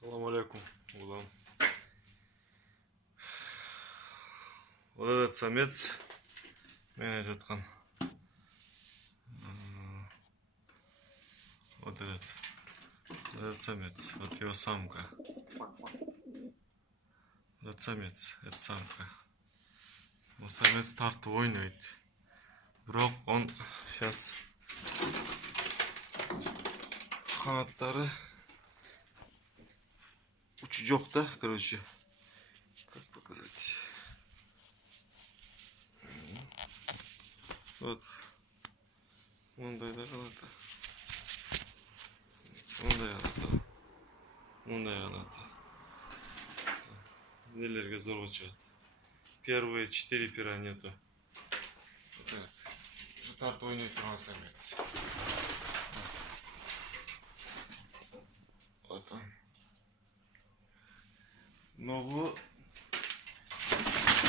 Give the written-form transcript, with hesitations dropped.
Assalomu alaikum, ulan. Вот этот самец, мен айтып вот этот самец, вот его самка. Этот самец, это самка. Он самец тартып ойнайды. Бірақ он сейчас қанаттары учу жоқ та, короче. Как показать? Вот. Мындайда қалады. Мындай қанаты. Нелерге зорға шығады. Первые 4 пера нету. Вот это. Уже тартып ойнайды тұрған самец. Вот он. Ногу